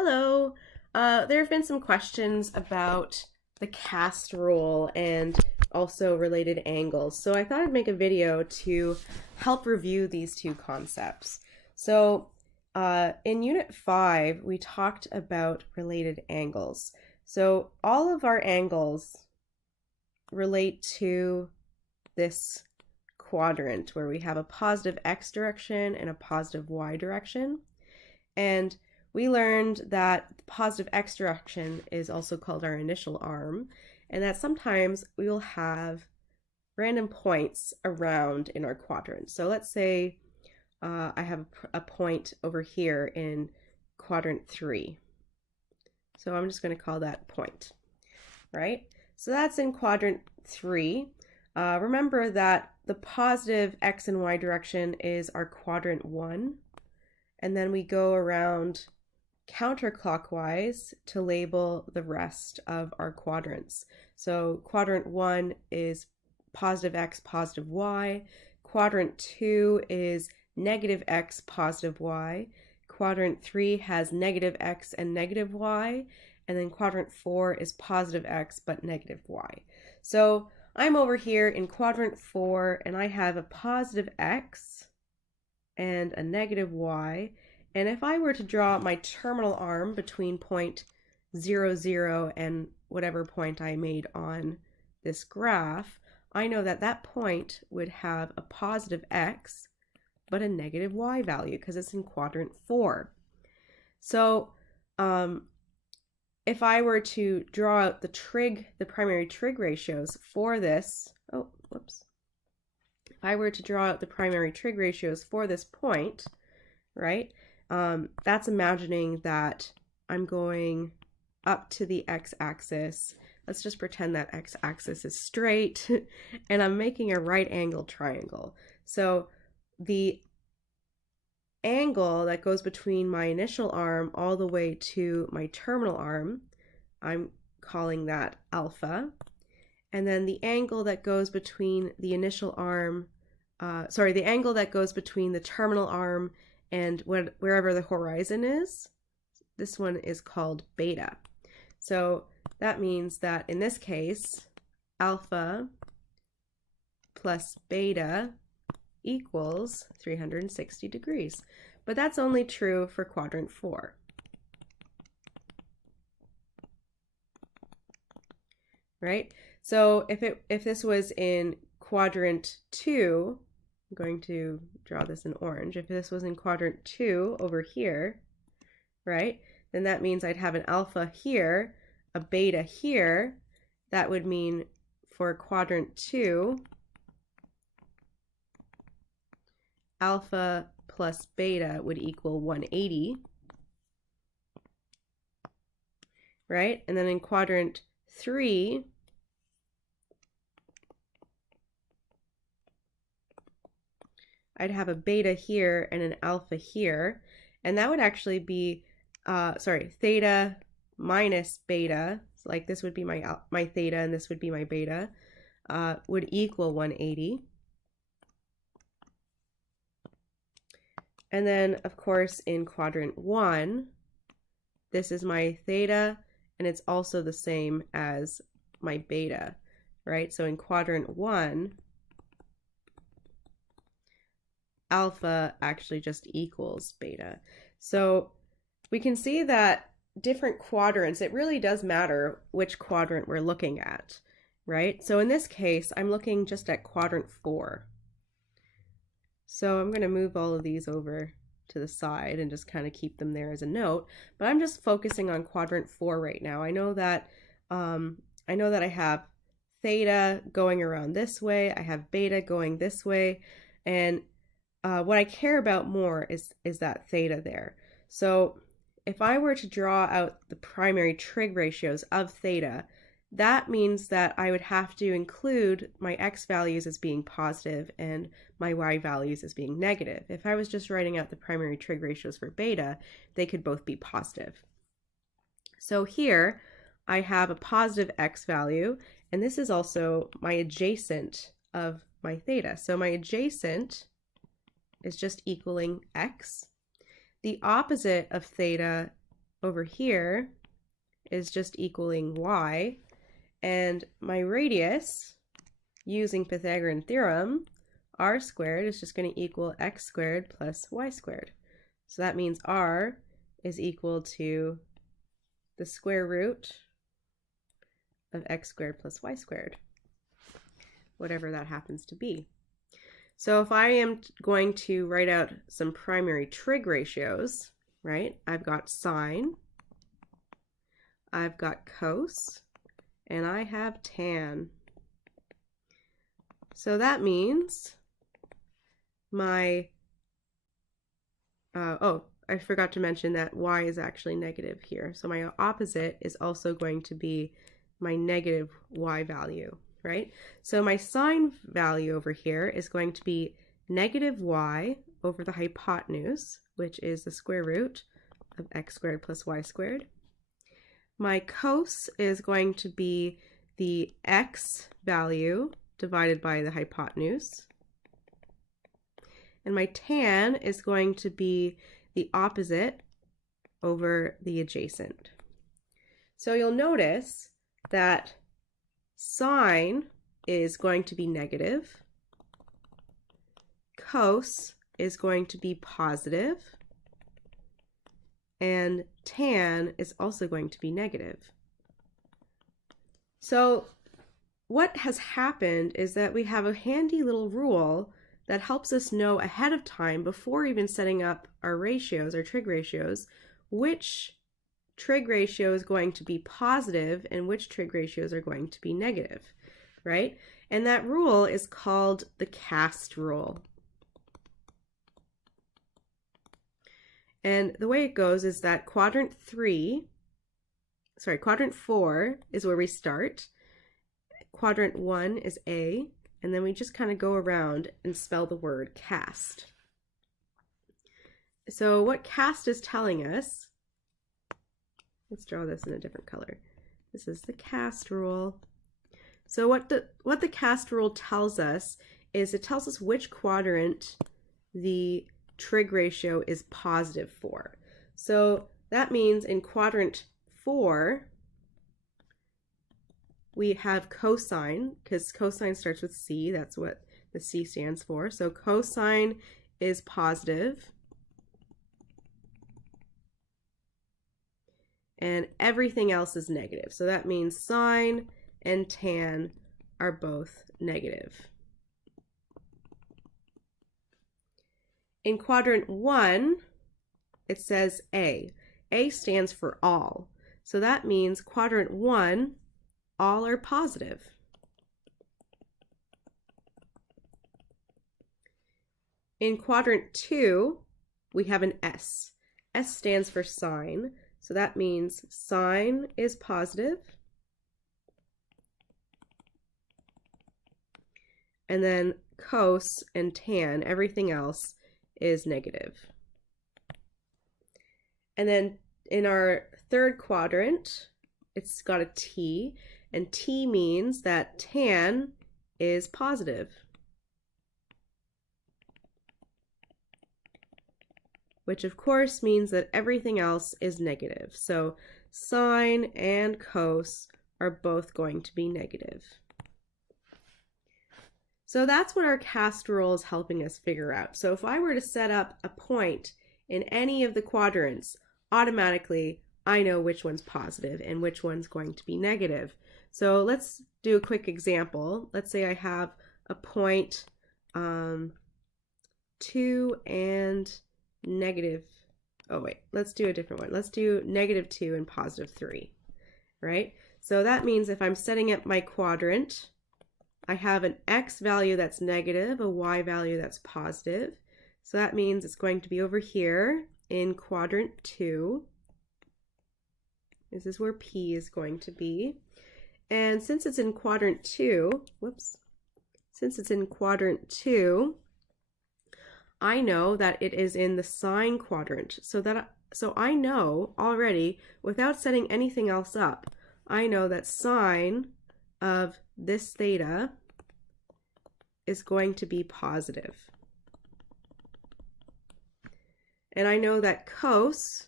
Hello. There have been some questions about the cast rule and also related angles. So I thought I'd make a video to help review these two concepts. So in Unit 5, we talked about related angles. So all of our angles relate to this quadrant where we have a positive x direction and a positive y direction. And we learned that the positive x direction is also called our initial arm, and that sometimes we will have random points around in our quadrant. So let's say I have a point over here in quadrant 3. So I'm just going to call that point, right? So that's in quadrant 3. Remember that the positive x and y direction is our quadrant 1, and then we go around counterclockwise to label the rest of our quadrants. So quadrant 1 is positive x, positive y. Quadrant 2 is negative x, positive y. Quadrant 3 has negative x and negative y. And then quadrant 4 is positive x but negative y. So I'm over here in quadrant 4 and I have a positive x and a negative y. And if I were to draw my terminal arm between point 0, 0 and whatever point I made on this graph, I know that that point would have a positive x but a negative y value because it's in quadrant 4. So if I were to draw out the primary trig ratios for this, if I were to draw out the primary trig ratios for this point, right, that's imagining that I'm going up to the x-axis. Let's just pretend that x-axis is straight and I'm making a right angle triangle. So the angle that goes between my initial arm all the way to my terminal arm, I'm calling that alpha. And then the angle that goes between the initial arm, the angle that goes between the terminal arm and wherever the horizon is, this one is called beta. So that means that in this case, alpha plus beta equals 360 degrees. But that's only true for quadrant 4. Right? So if this was in quadrant 2, I'm going to draw this in orange. If this was in quadrant 2 over here, right, then that means I'd have an alpha here, a beta here. That would mean for quadrant 2, alpha plus beta would equal 180, right? And then in quadrant 3, I'd have a beta here and an alpha here, and that would actually be, theta minus beta, so like this would be my theta and this would be my beta, would equal 180. And then, of course, in quadrant 1, this is my theta, and it's also the same as my beta, right? So in quadrant 1, alpha actually just equals beta. So we can see that different quadrants, it really does matter which quadrant we're looking at, right? So in this case, I'm looking just at quadrant 4. So I'm going to move all of these over to the side and just kind of keep them there as a note, but I'm just focusing on quadrant 4 right now. I know that I have theta going around this way, I have beta going this way, and what I care about more is that theta there. So if I were to draw out the primary trig ratios of theta, that means that I would have to include my x values as being positive and my y values as being negative. If I was just writing out the primary trig ratios for beta, they could both be positive. So here I have a positive x value, and this is also my adjacent of my theta. So my adjacent is just equaling x. The opposite of theta over here is just equaling y, and my radius, using Pythagorean theorem, r squared is just going to equal x squared plus y squared. So that means r is equal to the square root of x squared plus y squared, whatever that happens to be. So if I am going to write out some primary trig ratios, right, I've got sine, I've got cos, and I have tan. So that means my, oh, I forgot to mention that y is actually negative here. So my opposite is also going to be my negative y value, right? So my sine value over here is going to be negative y over the hypotenuse, which is the square root of x squared plus y squared. My cos is going to be the x value divided by the hypotenuse. And my tan is going to be the opposite over the adjacent. So you'll notice that sine is going to be negative, cos is going to be positive, and tan is also going to be negative. So what has happened is that we have a handy little rule that helps us know ahead of time, before even setting up our ratios, our trig ratios, which trig ratio is going to be positive and which trig ratios are going to be negative, right? And that rule is called the cast rule. And the way it goes is that quadrant 4 is where we start. Quadrant 1 is A, and then we just kind of go around and spell the word cast. So what cast is telling us, let's draw this in a different color. This is the cast rule. So what the cast rule tells us is it tells us which quadrant the trig ratio is positive for. So that means in quadrant 4, we have cosine, because cosine starts with C, that's what the C stands for. So cosine is positive, and everything else is negative. So that means sine and tan are both negative. In quadrant 1, it says A. A stands for all. So that means quadrant 1, all are positive. In quadrant 2, we have an S. S stands for sine. So that means sine is positive. And then cos and tan, everything else is negative. And then in our third quadrant, it's got a T, and T means that tan is positive, which of course means that everything else is negative. So sine and cos are both going to be negative. So that's what our cast rule is helping us figure out. So if I were to set up a point in any of the quadrants, automatically I know which one's positive and which one's going to be negative. So let's do a quick example. Let's say I have a point 2 and negative, oh wait, let's do a different one. Let's do -2 and +3, right? So that means if I'm setting up my quadrant, I have an x value that's negative, a y value that's positive. So that means it's going to be over here in quadrant 2. This is where P is going to be. And since it's in quadrant 2, I know that it is in the sine quadrant. So I know already, without setting anything else up, I know that sine of this theta is going to be positive. And I know that cos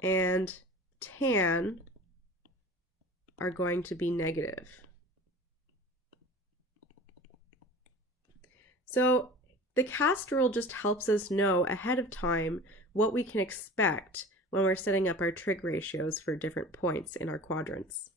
and tan are going to be negative. So the CAST rule just helps us know ahead of time what we can expect when we're setting up our trig ratios for different points in our quadrants.